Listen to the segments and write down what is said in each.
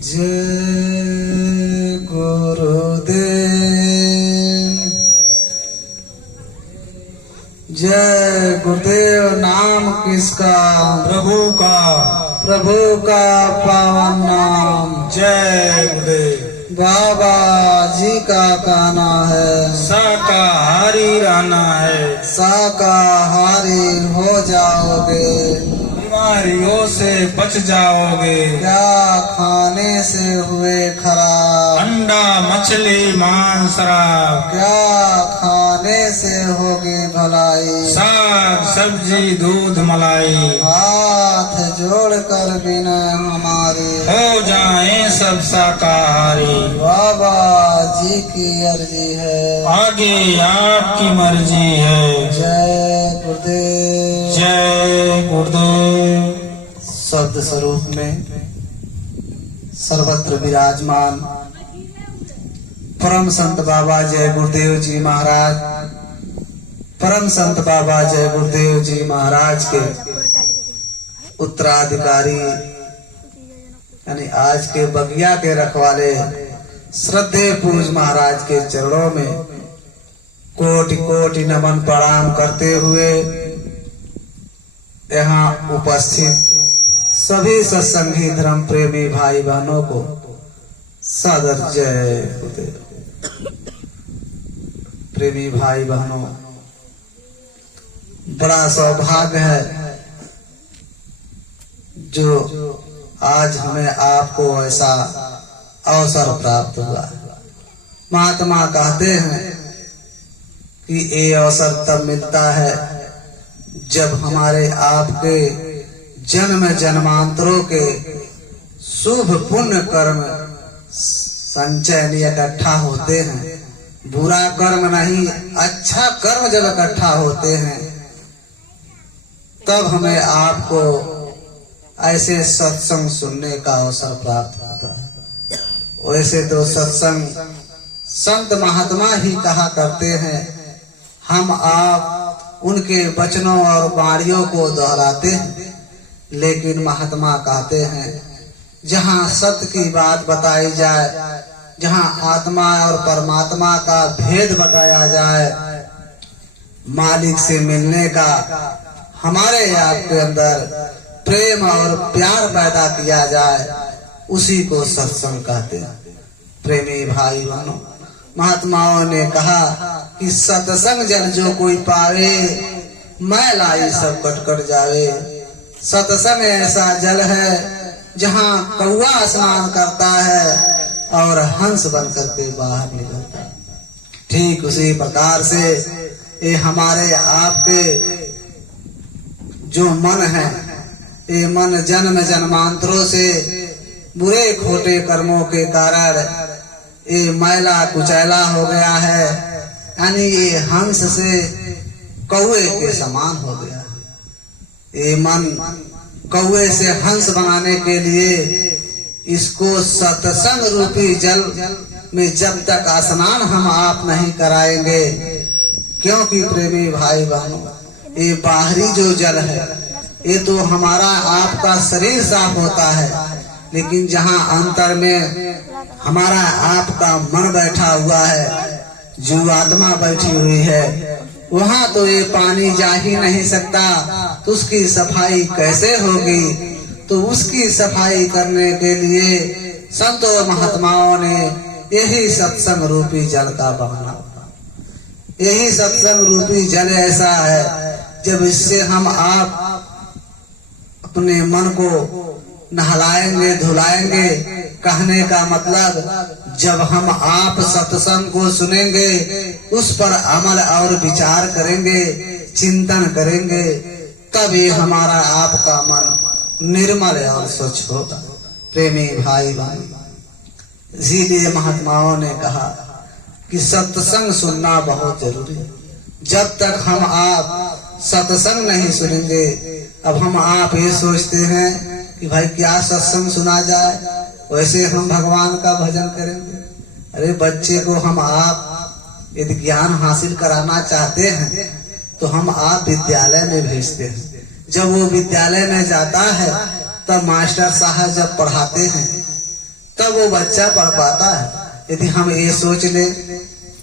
जय गुरुदेव। जय गुरुदेव। नाम किसका? प्रभु का। प्रभु का पावन नाम। जय गुरुदेव। बाबा जी का कहना है शाकाहारी रहना है। शाकाहारी हो जाओगे, बीमारियों से बच जाओगे। क्या खाने से हुए खराब? अंडा मछली मांस शराब। क्या खाने से होगी भलाई? साग सब्जी दूध मलाई। हाथ जोड़कर विनय हमारी, हो जाए सब शाकाहारी। बाबा जी की अर्जी है, आगे आपकी मर्जी है। जय गुरुदेव। जय गुरुदेव। शब्द स्वरूप में सर्वत्र विराजमान परम संत बाबा जय गुरुदेव जी महाराज, परम संत बाबा जय गुरुदेव जी महाराज के उत्तराधिकारी यानी आज के बगिया के रखवाले श्रद्धेय पूज महाराज के चरणों में कोटि कोटि नमन प्रणाम करते हुए यहाँ उपस्थित सभी सत्संगी धर्म प्रेमी भाई बहनों को सादर जय गुरुदेव। प्रेमी भाई बहनों, बड़ा सौभाग्य है जो आज हमें आपको ऐसा अवसर प्राप्त हुआ। महात्मा कहते हैं कि ये अवसर तब मिलता है जब हमारे आपके जन्म जन्मांतरों के शुभ पुण्य कर्म संचय इकट्ठा होते हैं। बुरा कर्म नहीं, अच्छा कर्म जब इकट्ठा होते हैं तब हमें आपको ऐसे सत्संग सुनने का अवसर प्राप्त होता है। वैसे तो सत्संग संत महात्मा ही कहा करते हैं, हम आप उनके वचनों और वाणियों को दोहराते हैं, लेकिन महात्मा कहते हैं जहाँ सत्य की बात बताई जाए, जहाँ आत्मा और परमात्मा का भेद बताया जाए, मालिक से मिलने का हमारे आपके अंदर प्रेम और प्यार पैदा किया जाए, उसी को सत्संग कहते हैं। प्रेमी भाई बहनों, महात्माओं ने कहा कि सत्संग जन जो कोई पावे, मैं लाई सब कट कट जावे। सत्संग ऐसा जल है जहाँ कौआ स्नान करता है और हंस बन करके बाहर निकलता है। ठीक उसी प्रकार से ये हमारे आपके जो मन है, ये मन जन्म जन्मांतरों से बुरे खोटे कर्मों के कारण ये मैला कुचैला हो गया है, यानी ये हंस से कौए के समान हो गया है। ये मन कौए से हंस बनाने के लिए इसको सत्संग रूपी जल में जब तक स्नान हम आप नहीं कराएंगे, क्योंकि प्रेमी भाई बहनों, ये बाहरी जो जल है ये तो हमारा आपका शरीर साफ होता है, लेकिन जहाँ अंतर में हमारा आपका मन बैठा हुआ है, जीवात्मा बैठी हुई है, वहाँ तो ये पानी जा ही नहीं सकता, तो उसकी सफाई कैसे होगी? तो उसकी सफाई करने के लिए संतों महात्माओं ने यही सत्संग रूपी जल का बहाना। यही सत्संग रूपी जल ऐसा है जब इससे हम आप अपने मन को नहलाएंगे धुलाएंगे। कहने का मतलब जब हम आप सत्संग को सुनेंगे, उस पर अमल और विचार करेंगे, चिंतन करेंगे, तब ये हमारा आपका मन निर्मल और स्वच्छ होगा। प्रेमी भाई बहन, इसीलिए महात्माओं ने कहा कि सत्संग सुनना बहुत जरूरी है। जब तक हम आप सत्संग नहीं सुनेंगे, अब हम आप ये सोचते हैं कि भाई क्या सत्संग सुना जाए, वैसे हम भगवान का भजन करेंगे। अरे बच्चे को हम आप यदि ज्ञान हासिल कराना चाहते हैं तो हम आप विद्यालय में भेजते हैं। जब वो विद्यालय में जाता है तब मास्टर साहब जब पढ़ाते हैं तब वो बच्चा पढ़ पाता है। यदि हम ये सोच ले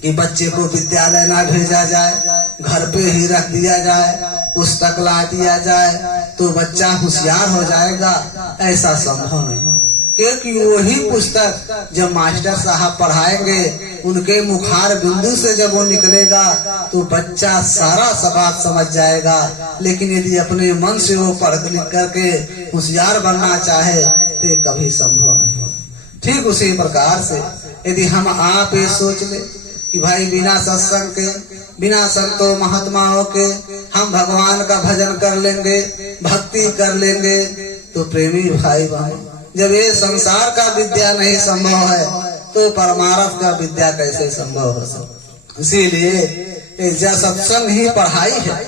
कि बच्चे को विद्यालय ना भेजा जाए, घर पे ही रख दिया जाए, पुस्तक ला दिया जाए तो बच्चा होशियार हो जाएगा, ऐसा संभव नहीं। क्योंकि वही पुस्तक जब मास्टर साहब पढ़ाएंगे, उनके मुखार बिंदु से जब वो निकलेगा तो बच्चा सारा सवाल समझ जाएगा। लेकिन यदि अपने मन से वो पढ़ लिख करके होशियार बनना चाहे तो कभी संभव नहीं। ठीक उसी प्रकार से यदि हम आप ये सोच ले कि भाई बिना सत्संग के, बिना संतों महात्माओं के हम भगवान का भजन कर लेंगे, भक्ति कर लेंगे, तो प्रेमी भाई बहन, जब ये संसार का विद्या नहीं संभव है तो परमार्थ का विद्या कैसे संभव हो सकता। इसीलिए जब सत्संग ही पढ़ाई है,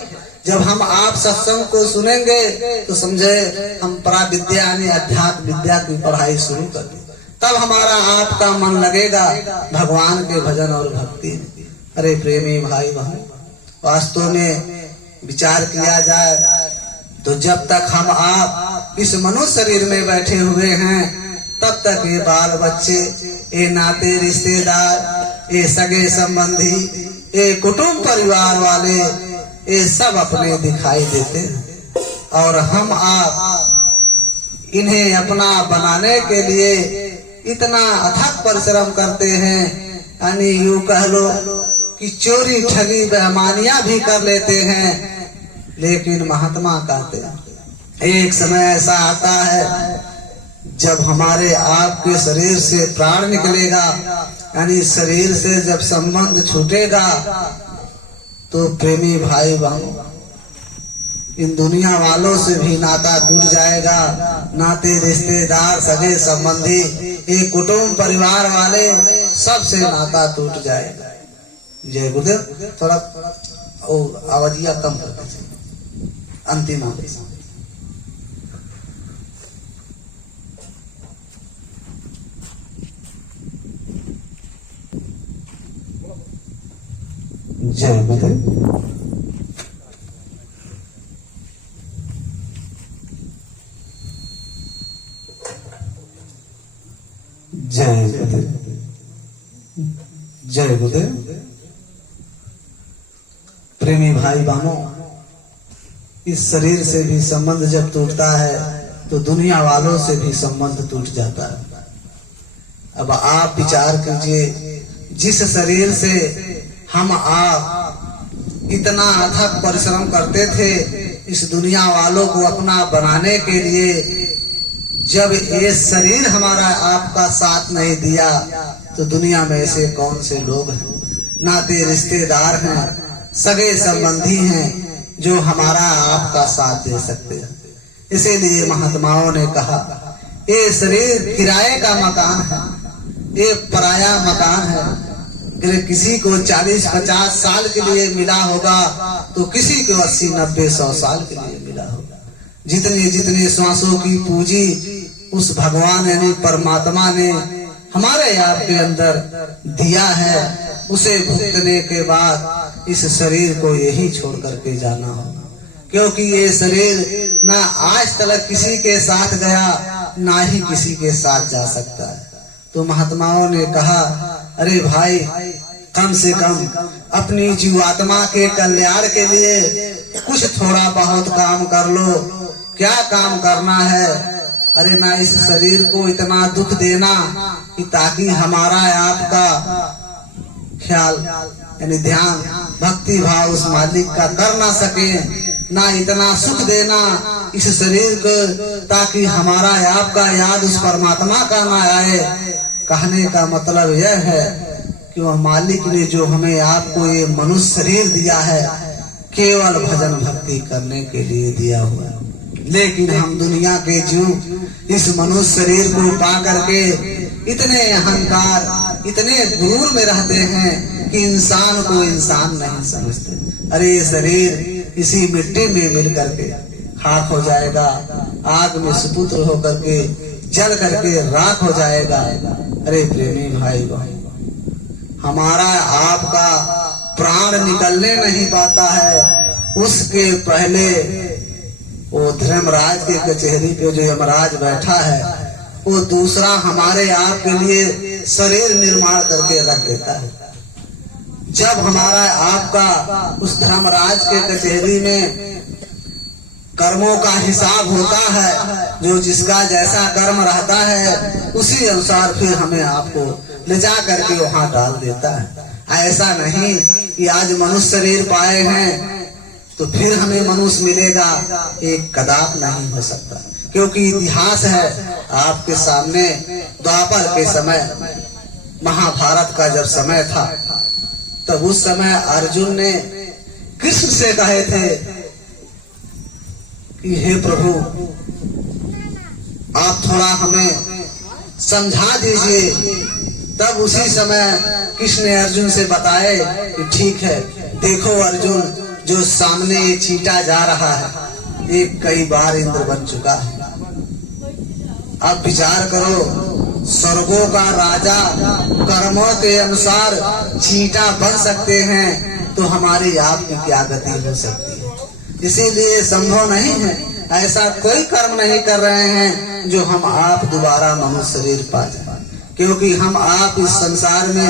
जब हम आप सत्संग को सुनेंगे तो समझे हम परा विद्या यानी अध्यात्म विद्या की पढ़ाई शुरू कर दी, तब हमारा आपका मन लगेगा भगवान के भजन और भक्ति में। अरे प्रेमी भाई बहन, वास्तव में विचार किया जाए तो जब तक हम आप इस मनुष्य शरीर में बैठे हुए हैं तब तक ये बाल बच्चे, ये नाते रिश्तेदार, ये सगे संबंधी, ये कुटुंब परिवार वाले, ये सब अपने दिखाई देते हैं। और हम आप इन्हें अपना बनाने के लिए इतना अथक परिश्रम करते हैं, यानी यूं कह लो कि चोरी ठगी बेईमानियां भी कर लेते हैं। लेकिन महात्मा कहते हैं एक समय ऐसा आता है जब हमारे आपके शरीर से प्राण निकलेगा, यानी शरीर से जब संबंध छूटेगा तो प्रेमी भाई बहन, इन दुनिया वालों से भी नाता टूट जाएगा। नाते रिश्तेदार, सगे संबंधी, ये कुटुंब परिवार वाले, सबसे नाता टूट जाएगा। जय गुरुदेव। थोड़ा आवाजिया कम कर दीजिए। अंतिम जय गुरुदेव। जय गुरुदेव। जय गुरुदेव। प्रेमी भाई बहनों, इस शरीर से भी संबंध जब टूटता है तो दुनिया वालों से भी संबंध टूट जाता है। अब आप विचार कीजिए, जिस शरीर से हम आप इतना अथक परिश्रम करते थे इस दुनिया वालों को अपना बनाने के लिए, जब ये शरीर हमारा आपका साथ नहीं दिया तो दुनिया में ऐसे कौन से लोग हैं, नाते रिश्तेदार हैं, सगे संबंधी हैं जो हमारा आपका साथ दे सकते हैं। इसीलिए महात्माओं ने कहा ये शरीर किराए का मकान है, ये पराया मकान है। अगर किसी को 40-50 साल के लिए मिला होगा तो किसी को 80-90-100 साल के लिए मिला होगा। जितने जितने श्वासों की पूंजी उस भगवान यानी परमात्मा ने हमारे आपके अंदर दिया है, उसे भुगतने के बाद इस शरीर को यही छोड़ करके जाना होगा। क्योंकि ये शरीर ना आज तक किसी के साथ गया, ना ही किसी के साथ जा सकता है। तो महात्माओं ने कहा अरे भाई, कम से कम अपनी जीवात्मा के कल्याण के लिए कुछ थोड़ा बहुत काम कर लो। क्या काम करना है? अरे ना इस शरीर को इतना दुख देना कि ताकि हमारा आपका ख्याल यानी ध्यान, भक्ति भाव उस मालिक का कर ना सके, ना इतना सुख देना इस शरीर को ताकि हमारा आपका याद उस परमात्मा का ना आए। कहने का मतलब यह है कि वह मालिक ने जो हमें आपको ये मनुष्य शरीर दिया है केवल भजन भक्ति करने के लिए दिया हुआ है। लेकिन हम दुनिया के जीव इस मनुष्य शरीर को पा करके इतने अहंकार, इतने दूर में रहते हैं कि इंसान को इंसान नहीं समझते। अरे ये शरीर इसी मिट्टी में मिल करके खाक हो जाएगा, आग में सुपुत्र होकर के जल करके राख हो जाएगा। अरे प्रेमी भाई बहन, हमारा आपका प्राण निकलने नहीं पाता है, उसके पहले वो धर्मराज के कचहरी पे जो यमराज बैठा है वो दूसरा हमारे आप के लिए शरीर निर्माण करके रख देता है। जब हमारा आपका उस धर्मराज के कचहरी में कर्मों का हिसाब होता है, जो जिसका जैसा कर्म रहता है उसी अनुसार फिर हमें आपको ले जा करके वहां डाल देता है। ऐसा नहीं कि आज मनुष्य शरीर पाए हैं तो फिर हमें मनुष्य मिलेगा, एक कदाप नहीं हो सकता। क्योंकि इतिहास है आपके सामने, द्वापर के समय, महाभारत का जब समय था, तब उस समय अर्जुन ने कृष्ण से कहे थे कि हे प्रभु, आप थोड़ा हमें समझा दीजिए। तब उसी समय कृष्ण ने अर्जुन से बताए कि ठीक है, देखो अर्जुन, जो सामने ये चींटा जा रहा है, ये कई बार इंद्र बन चुका है। अब विचार करो, स्वर्गों का राजा कर्मों के अनुसार चींटा बन सकते हैं, तो हमारी आपकी क्या गति हो सकती है। इसीलिए संभव नहीं है, ऐसा कोई कर्म नहीं कर रहे हैं जो हम आप दोबारा मनुष्य शरीर पा जाए। क्योंकि हम आप इस संसार में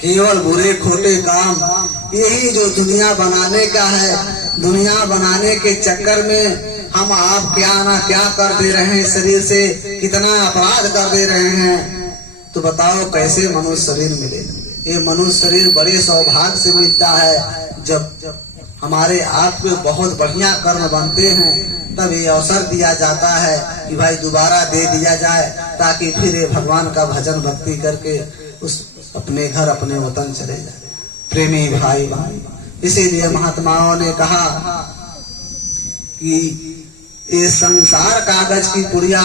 केवल बुरे खोटे काम, यही जो दुनिया बनाने का है, दुनिया बनाने के चक्कर में हम आप क्या ना क्या कर दे रहे हैं, शरीर से कितना अपराध कर दे रहे हैं। तो बताओ कैसे मनुष्य शरीर मिले। ये मनुष्य शरीर बड़े सौभाग्य से मिलता है। जब हमारे आप के बहुत बढ़िया कर्म बनते हैं, तब ये अवसर दिया जाता है कि भाई दोबारा दे दिया जाए, ताकि फिर ये भगवान का भजन भक्ति करके उस अपने घर अपने वतन चले जाए। प्रेमी भाई भाई, इसीलिए महात्माओं ने कहा कि ये संसार कागज की पुड़िया,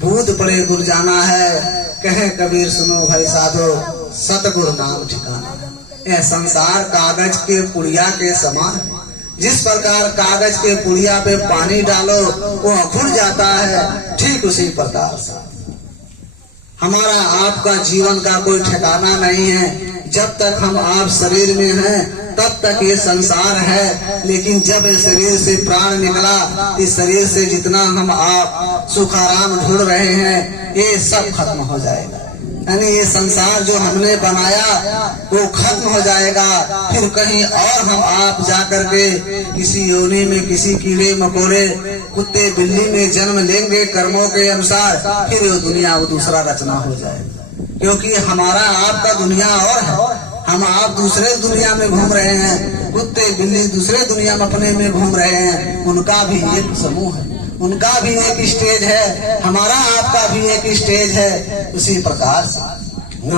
भूत पड़े गुर जाना है। कहे कबीर सुनो भाई साधो, सतगुरु नाम ठिकाना। यह संसार कागज के पुड़िया के समान है। जिस प्रकार कागज के पुड़िया पे पानी डालो वो अखुड़ जाता है, ठीक उसी प्रकार से हमारा आपका जीवन का कोई ठिकाना नहीं है। जब तक हम आप शरीर में हैं तब तक ये संसार है, लेकिन जब इस शरीर से प्राण निकला, इस शरीर से जितना हम आप सुख आराम ढूंढ रहे हैं, ये सब खत्म हो जाएगा। यानी ये संसार जो हमने बनाया वो खत्म हो जाएगा। फिर कहीं और हम आप जाकर के किसी योनि में किसी कीड़े मकोड़े कुत्ते बिल्ली में जन्म लेंगे कर्मों के अनुसार, फिर वो दुनिया वो दूसरा रचना हो जाएगा। क्योंकि हमारा आपका दुनिया और है, हम आप दूसरे दुनिया में घूम रहे हैं, कुत्ते बिल्ली दूसरे दुनिया में अपने में घूम रहे हैं। उनका भी एक समूह है, उनका भी एक स्टेज है, हमारा आपका भी एक स्टेज है। उसी प्रकार से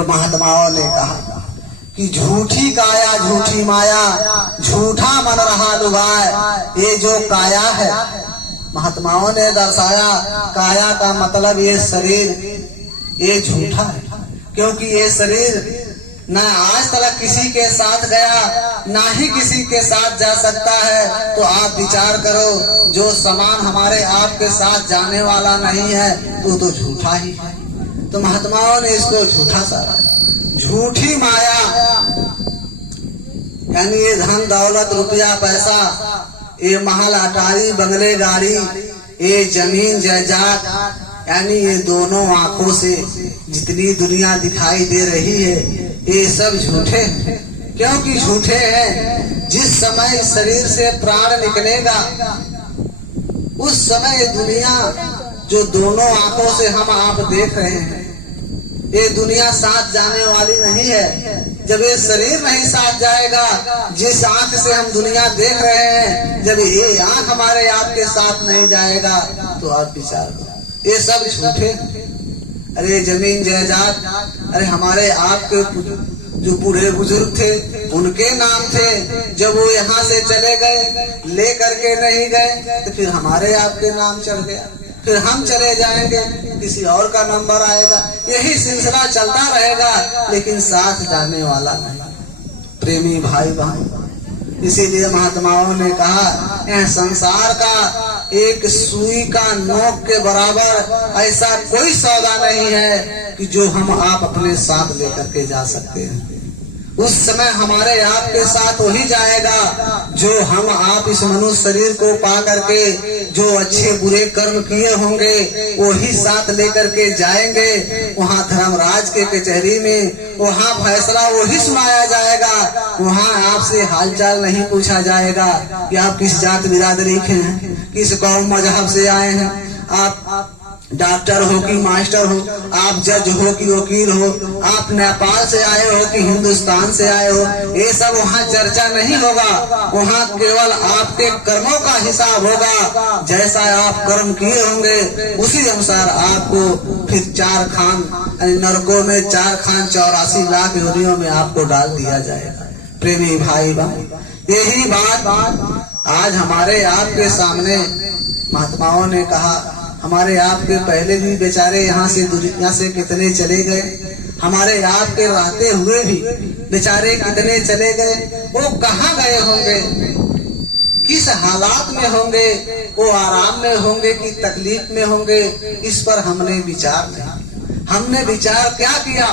महात्माओं ने कहा कि झूठी काया झूठी माया, झूठा मन रहा लुभाए। ये जो काया है, महात्माओं ने दर्शाया काया का मतलब ये शरीर ये झूठा है। क्योंकि ये शरीर न आज तक किसी के साथ गया, ना ही किसी के साथ जा सकता है। तो आप विचार करो, जो सामान हमारे आपके साथ जाने वाला नहीं है वो तो झूठा ही है। तो महात्माओं ने इसको झूठा सारा, झूठी माया, यानी ये धन दौलत रुपया पैसा, ये महल अटारी बंगले गाड़ी, ये जमीन जायदाद, यानी ये दोनों आंखों से जितनी दुनिया दिखाई दे रही है ये सब झूठे हैं। क्योंकि झूठे हैं, जिस समय शरीर से प्राण निकलेगा उस समय दुनिया जो दोनों आंखों से हम आप देख रहे हैं, ये दुनिया साथ जाने वाली नहीं है। जब ये शरीर नहीं साथ जाएगा, जिस आंख से हम दुनिया देख रहे हैं, जब ये आंख हमारे आपके साथ नहीं जाएगा, तो आप विचार करो, ये सब झूठे। अरे जमीन जायदाद, अरे हमारे आपके जो बूढ़े बुजुर्ग थे उनके नाम थे, जब वो यहाँ से चले गए, ले करके नहीं गए, तो फिर हमारे आपके नाम चढ़ गया। फिर हम चले जाएंगे, किसी और का नंबर आएगा, यही सिलसिला चलता रहेगा, लेकिन साथ जाने वाला नहीं। प्रेमी भाई बहन, इसीलिए महात्माओं ने कहा यह संसार का एक सुई का नोक के बराबर ऐसा कोई सौदा नहीं है कि जो हम आप अपने साथ लेकर के जा सकते हैं। उस समय हमारे आपके साथ वही जाएगा जो हम आप इस मनुष्य शरीर को पा करके जो अच्छे बुरे कर्म किए होंगे वही साथ लेकर के जाएंगे वहाँ धर्मराज के कचहरी में। वहाँ फैसला वही सुनाया जाएगा। वहाँ आपसे हालचाल नहीं पूछा जाएगा कि आप किस जात बिरादरी के हैं, किस कौम मजहब से आए हैं, आप डॉक्टर हो कि मास्टर हो, आप जज हो कि वकील हो, आप नेपाल से आए हो कि हिंदुस्तान से आए हो, ये सब वहाँ चर्चा नहीं होगा। वहाँ केवल आपके कर्मों का हिसाब होगा। जैसा आप कर्म किए होंगे उसी अनुसार आपको फिर 4 खान नरकों में 4 खान 84 लाख योनियों में आपको डाल दिया जाएगा। प्रेमी भाई बहन, यही बात आज हमारे आपके सामने महात्माओं ने कहा। हमारे आपके पहले भी बेचारे यहाँ से दुनिया से कितने चले गए, हमारे आपके रहते हुए भी बेचारे कितने चले गए। वो कहाँ गए होंगे, किस हालात में होंगे, वो आराम में होंगे कि तकलीफ में होंगे, इस पर हमने विचार नहीं। हमने विचार क्या किया?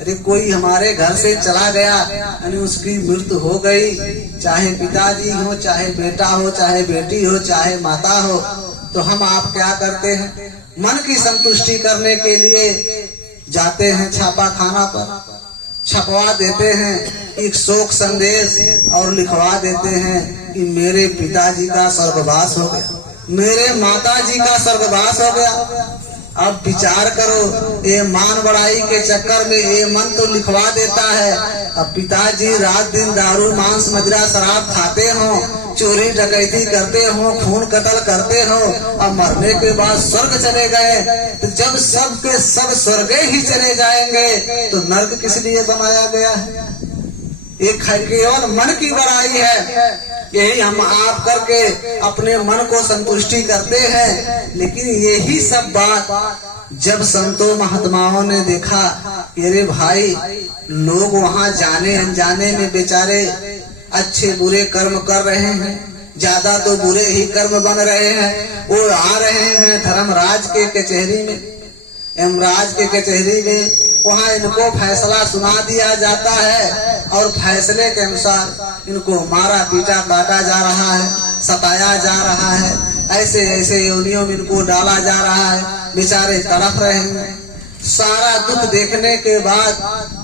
अरे कोई हमारे घर से चला गया यानी उसकी मृत्यु हो गई, चाहे पिताजी हो, चाहे बेटा हो, चाहे बेटी हो, चाहे माता हो, तो हम आप क्या करते हैं? मन की संतुष्टि करने के लिए जाते हैं छापा खाना पर, छपवा देते हैं एक शोक संदेश और लिखवा देते हैं कि मेरे पिताजी का स्वर्गवास हो गया, मेरे माताजी का स्वर्गवास हो गया। अब विचार करो, ये मान बढ़ाई के चक्कर में ये मन तो लिखवा देता है। अब पिताजी रात दिन दारू मांस मदिरा शराब खाते हो, चोरी डकैती करते हो, खून कत्ल करते हो, अब मरने के बाद स्वर्ग चले गए। तो जब सब के सब स्वर्ग ही चले जाएंगे तो नर्क किस लिए बनाया गया है? एक केवल मन की बड़ाई है। यही हम आप करके अपने मन को संतुष्टि करते हैं। लेकिन यही सब बात जब संतों महात्माओं ने देखा, अरे भाई लोग वहाँ जाने अनजाने में बेचारे अच्छे बुरे कर्म कर रहे हैं, ज्यादा तो बुरे ही कर्म बन रहे हैं। वो आ रहे हैं धर्मराज के कचहरी में, यमराज के कचहरी में, वहाँ इनको फैसला सुना दिया जाता है और फैसले के अनुसार इनको मारा पीटा काटा जा रहा है, सताया जा रहा है, ऐसे ऐसे योनियों में इनको डाला जा रहा है। बेचारे तड़प रहे हैं। सारा दुख देखने के बाद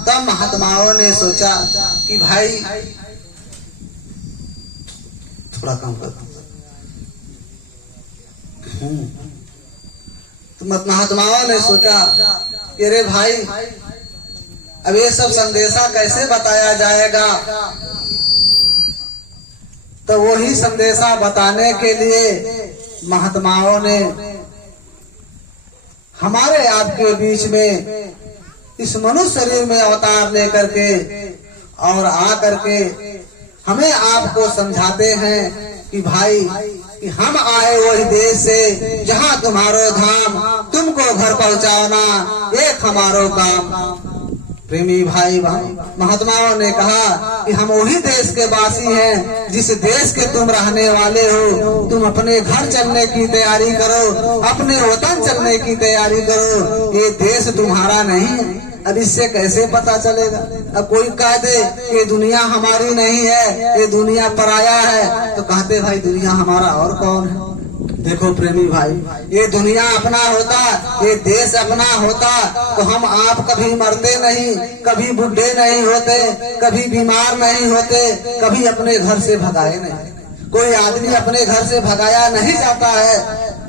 तब महात्माओं ने सोचा कि भाई थोड़ा कम कर। तो महात्माओं ने सोचा कि अरे भाई अब ये सब संदेशा कैसे बताया जाएगा? तो वही संदेशा बताने के लिए महात्माओं ने हमारे आपके बीच में इस मनुष्य शरीर में अवतार लेकर के और आ करके हमें आपको समझाते हैं कि भाई कि हम आए वही देश से जहाँ तुम्हारो धाम, तुमको घर पहुँचाना एक हमारो काम। प्रेमी भाई महात्माओं ने कहा कि हम वही देश के वासी हैं जिस देश के तुम रहने वाले हो। तुम अपने घर चलने की तैयारी करो, अपने वतन चलने की तैयारी करो। ये देश तुम्हारा नहीं है। अब इससे कैसे पता चलेगा? अब कोई कह दे कि दुनिया हमारी नहीं है, ये दुनिया पराया है, तो कहते भाई दुनिया हमारा और कौन है? देखो प्रेमी भाई, ये दुनिया अपना होता, ये देश अपना होता तो हम आप कभी मरते नहीं, कभी बुढ़े नहीं होते, कभी बीमार नहीं होते, कभी अपने घर से भगाए नहीं। कोई आदमी अपने घर से भगाया नहीं जाता है,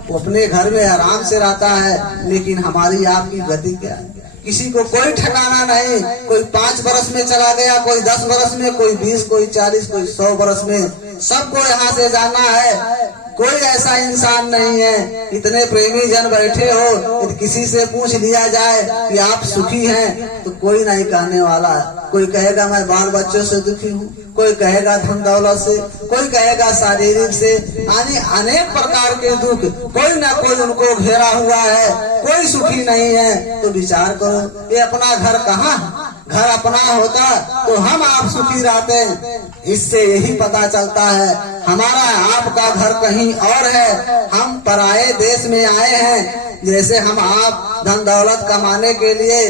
वो अपने घर में आराम से रहता है। लेकिन हमारी आपकी गति क्या है? किसी को कोई ठिकाना नहीं। कोई 5 बरस में चला गया, कोई 10 बरस में, कोई 20, कोई 40, कोई 100 बरस में, सबको यहाँ से जाना है। कोई ऐसा इंसान नहीं है। इतने प्रेमी जन बैठे हो, यदि किसी से पूछ लिया जाए कि आप सुखी हैं तो कोई नहीं कहने वाला है। कोई कहेगा मैं बाल बच्चों से दुखी हूँ, कोई कहेगा धन दौलत से, कोई कहेगा शारीरिक से, यानी अनेक प्रकार के दुख कोई ना कोई उनको घेरा हुआ है। कोई सुखी नहीं है। तो विचार करो, ये अपना घर कहाँ? घर अपना होता तो हम आप सुखी रहते। इससे यही पता चलता है हमारा आपका घर कहीं और है, हम पराये देश में आए हैं। जैसे हम आप धन दौलत कमाने के लिए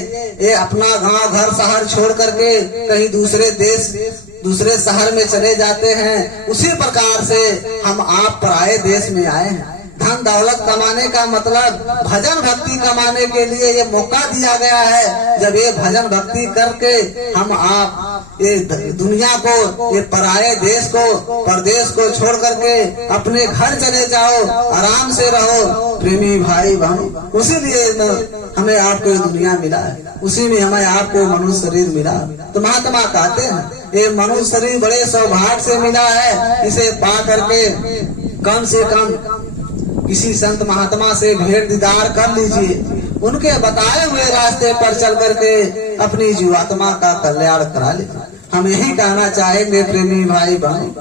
ये अपना गांव घर शहर छोड़ करके कहीं दूसरे देश दूसरे शहर में चले जाते हैं, उसी प्रकार से हम आप पराये देश में आए हैं। धन दौलत कमाने का मतलब भजन भक्ति कमाने के लिए ये मौका दिया गया है। जब ये भजन भक्ति करके हम आप ये दुनिया को, ये पराये देश को, परदेश को छोड़ करके अपने घर चले जाओ, आराम से रहो प्रेमी भाई बहन। उसी लिए हमें आपको ये दुनिया मिला है, उसी में हमें आपको मनुष्य शरीर मिला। तो महात्मा कहते हैं ये मनुष्य शरीर बड़े सौभाग्य से मिला है, इसे पा करके कम से कम किसी संत महात्मा से भेंट दीदार कर लीजिए, उनके बताए हुए रास्ते पर चल करके अपनी जीवात्मा का कल्याण करा लीजिए। हम यही कहना चाहेंगे प्रेमी भाई बहन,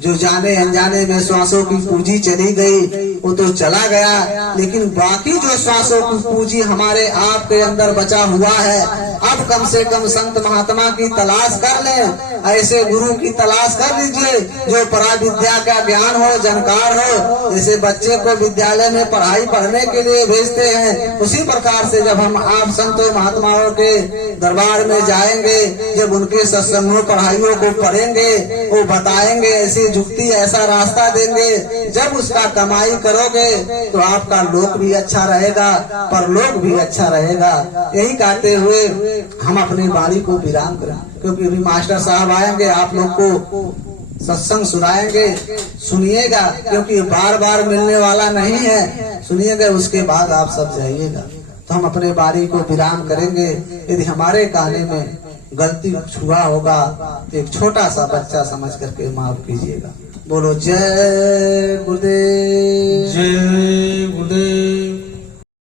जो जाने अनजाने में श्वासों की पूंजी चली गई वो तो चला गया, लेकिन बाकी जो श्वासों की पूंजी हमारे आप के अंदर बचा हुआ है, अब कम से कम संत महात्मा की तलाश कर लें, ऐसे गुरु की तलाश कर लीजिए जो परा विद्या का ज्ञान हो, जानकार हो। जैसे बच्चे को विद्यालय में पढ़ाई पढ़ने के लिए भेजते हैं, उसी प्रकार से जब हम आप संतों महात्माओं के दरबार में जाएंगे, जब उनके सत्संगों पढ़ाइयों को पढ़ेंगे, वो बताएंगे ऐसी जुक्ति, ऐसा रास्ता देंगे, जब उसका कमाई करोगे तो आपका लोक भी अच्छा रहेगा, परलोक भी अच्छा रहेगा। यही कहते हुए हम अपनी वाणी को विराम करें, क्योंकि अभी मास्टर साहब आएंगे, आप लोग को सत्संग सुनाएंगे, सुनिएगा, क्योंकि बार बार मिलने वाला नहीं है, सुनिएगा, उसके बाद आप सब जाइएगा। तो हम अपने वाणी को विराम करेंगे। यदि हमारे कहने में गलती हुआ होगा तो एक छोटा सा बच्चा समझ करके माफ कीजिएगा। बोलो जय गुरुदेव। जय